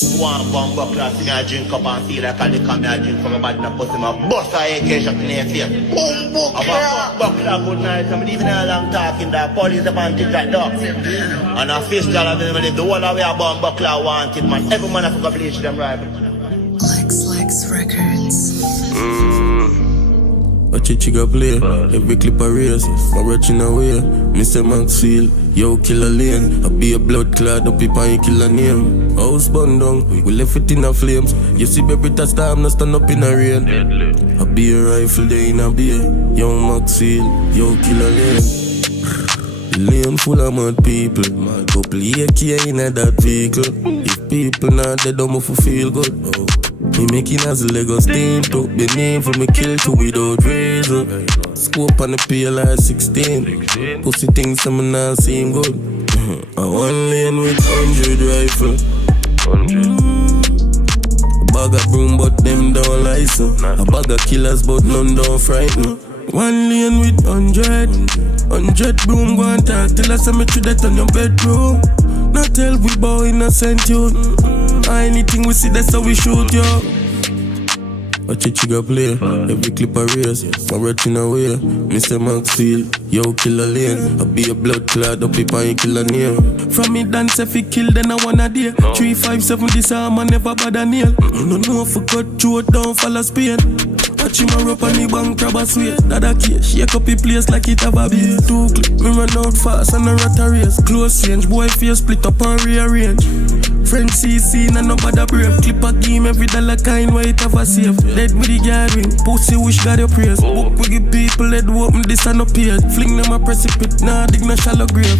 One bumbo class, me a drink up and feel like I lick me a drink from a bad na pussy, my bust a AK shot in the face. Boom, boom, yeah. Buckler, good night, I'm leaving a long talking that police up and take that dog. And a fish dollar, me live the whole away a bomb buckler wanted, man. Every man have to bleach them rival. Lex Records. Watch a chica play, every clip a race. My watching away, Mr. Maxfield, yo kill a lane. I be a blood clot, up if I kill a name. House burned down, we left it in the flames. You see baby that time, not stand up in the rain. I be a rifle day in a beer. Young Maxfield, yo kill a lane. Lane full of mad people. Couple AK in that vehicle. If people not dead, don't move for feel good. Me making as a Lego stain. Took the name for me kill two without reason. Scope on the PLI 16. Pussy things some not seem good. I one lane with 100 rifle. A bag of broom but them don't license. A bag of killers but none don't frighten. One lane with 100 broom go and talk till I say me through that on your bedroom. Not tell we bow innocent youth. Anything we see that's how we shoot yo. Watch a chica play, every clip a race. My retching away, Mr. Maxfield, yo kill a lane. I be a blood clot, up if I kill a name. From me dance if he kill then I wanna day. 357 this arm I never bother nail. No know if I cut throat down fall a Spain. Watch him a rope on the bank crab a sweat. That a case, shake up the place like it have a beer. 2 clip, me run out fast and a rat a race. Close range, boy face split up and rearrange. Friend CC and nobody brave. Clip a game every dollar kind where it have a safe. Dead with the gathering, pussy wish God your praise. Book we give people head open this and no paid. Fling them a precipice, nah dig no shallow grave.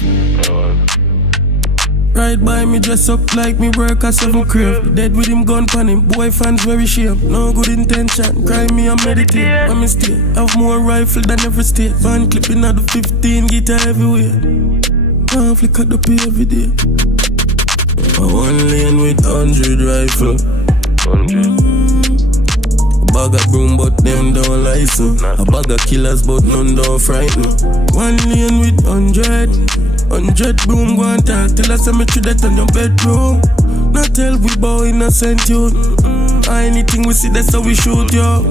Right by me dress up like me work at 7 crave. Dead with him gun pan him, boy fans very shame. No good intention, cry me and meditate. When me stay, have more rifle than every state. Van clipping at the 15, guitar everywhere. One flick at the pay every day. A one lane with 100 rifle. A bag of broom but them don't license. A bag of killers but none don't frighten. One lane with 100 broom go and talk till I say me through that on your bedroom. Not tell we bow innocent youth. Anything we see that's how we shoot yo.